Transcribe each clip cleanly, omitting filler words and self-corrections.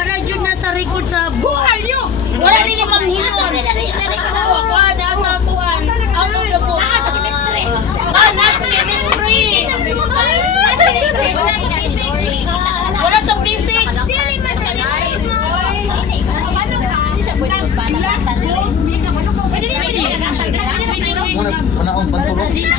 wala jud na sa record sa buhay yo. Wala nili manghilon. Ako ada sa tuan. Out of the book. Sa chemistry. Not chemistry. Wala sa physics. Feeling mas sa Manaon pantulog.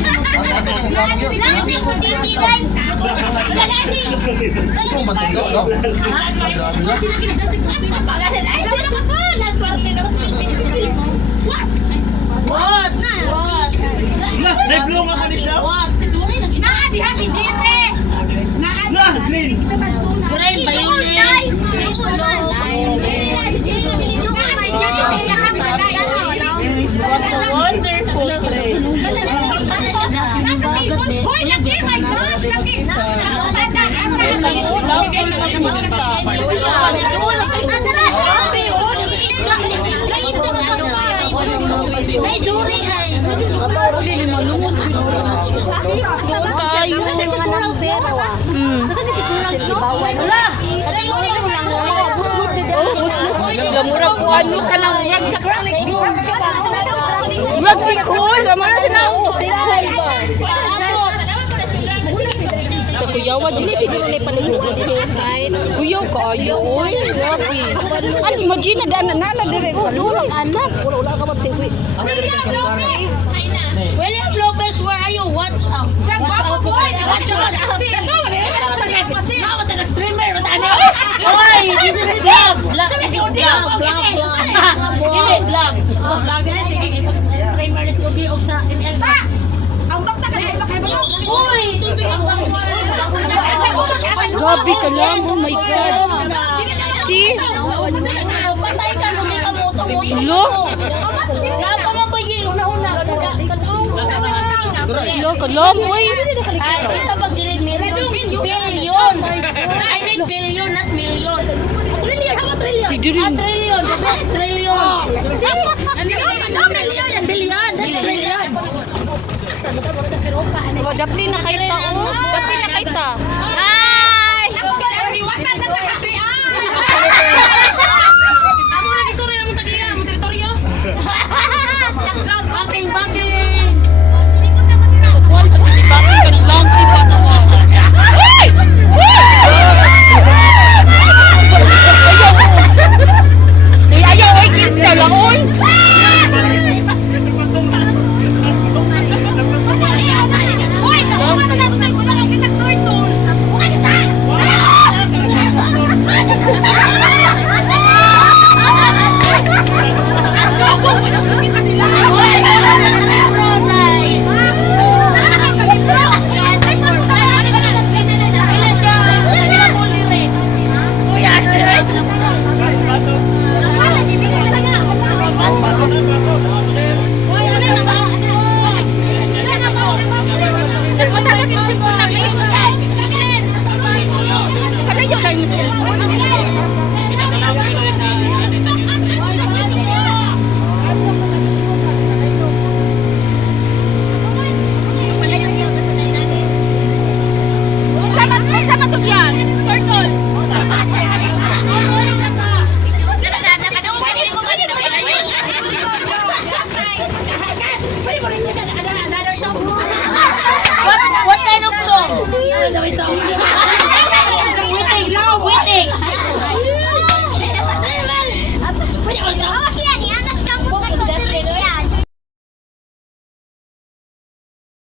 What? Nag-blow nga kanis na? Diha si Jire. Na, Glenn. Gren Bayulin. What a wonderful place. Hoy, lagi, my gosh, lagi. May duri ay. Malungos. Kayo. Lamura ko ano ka nang wag sa chronic. Wag si Cool, lamura na. Kuyawa dili siguro ni paliguan dili side. Kuyaw kaayo oy, grabe. Ano imagine na dire padulong anak, wala ka magsingwi. William Lopez, where are you? Watch out. Watch out. Oy, this is vlog. This is vlog. Dili vlog. Streamer is ubi og sa ML. Ang dokta ka na kay balo. Uy, Grabe ka lang, oh my God. See? patay ka lumi ka moto. Lo? Napa man ko gi una-una. Lo ka lang, oy. Ay, isa pag dili billion. I need billion, not million. Trillion, how trillion? Trillion. Trillion, the best trillion. See? No, million and billion. That's trillion. Oh, dapli na kay ta, oh. Dapli na kay ta. Ay! Amo lagi sore amo tagiya, amo teritoryo. Baking. Kuwan pag titibakin ka ng lang, iba na mo. Ay! Ayaw, ay, kinta lang, oy. What kind of song?